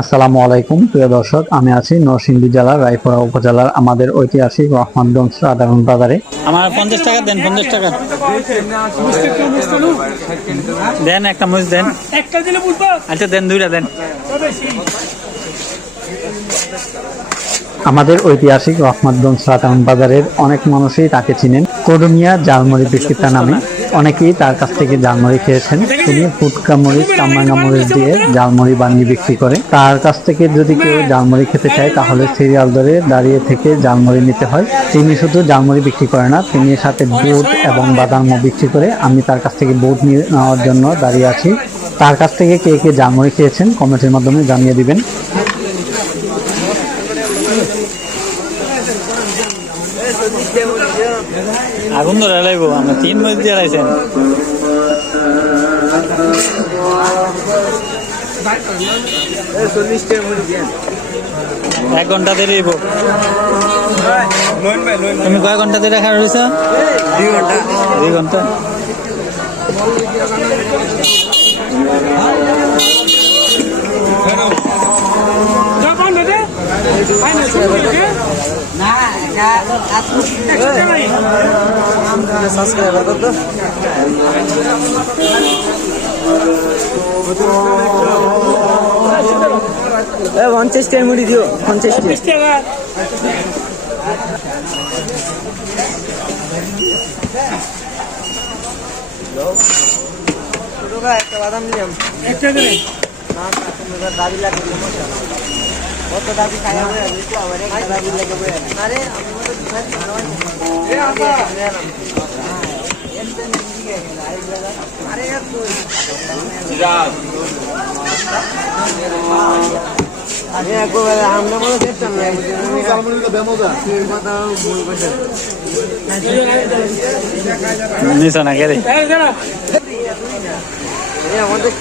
আসসালামু আলাইকুম প্রিয় দর্শক, আমি আছি নরসিংদী জেলার রায়পুরা উপজেলার আমাদের ঐতিহাসিক রহমানগঞ্জ সাধারণ বাজারে। আমার 50 টাকা দেন, 50 টাকা দেন, একটা মরিচ দেন। আচ্ছা দেন, দুইটা দেন। আমাদের ঐতিহাসিক রহমানগঞ্জ সাধারণ বাজারের অনেক মানুষই তাকে চিনেন কদমিয়া জালমুড়ি বিক্রেতা নামে। অনেকেই তার কাছ থেকে জালমুড়ি খেয়েছেন। তিনি ফুটকা মরিচ, কামরাঙ্গা মরিচ দিয়ে জালমুড়ি বানিয়ে বিক্রি করে। তার কাছ থেকে যদি কেউ জালমুড়ি খেতে চায় তাহলে সিরিয়াল ধরে দাঁড়িয়ে থেকে জালমুড়ি নিতে হয়। তিনি শুধু জালমুড়ি বিক্রি করে না, তিনি সাথে বুট এবং বাদামও বিক্রি করে। আমি তার কাছ থেকে বুট নেওয়ার জন্য দাঁড়িয়ে আছি। তার কাছ থেকে কে কে জালমুড়ি খেয়েছেন কমেন্টের মাধ্যমে জানিয়ে দিবেন। আগুন ধরে লাগবো, আমরা 3 মরিচ দিয়ে লাইছেন। এক ঘন্টা দেরি হইব। তুমি কয় ঘন্টা দিয়ে রাখা রয়েছে? 2 ঘন্টা। পঞ্চাশ টাকা মুড়ি দিও, 50 টাকা। একটা বাদাম দিলাম, একটা করে না দাবি লাগে। কত দাবি খাই হবে আমার একটা দাবি লাগে। আরে আমি তো আরে আমরা মনে দেখতাম না নিশানা গেলে আমাদের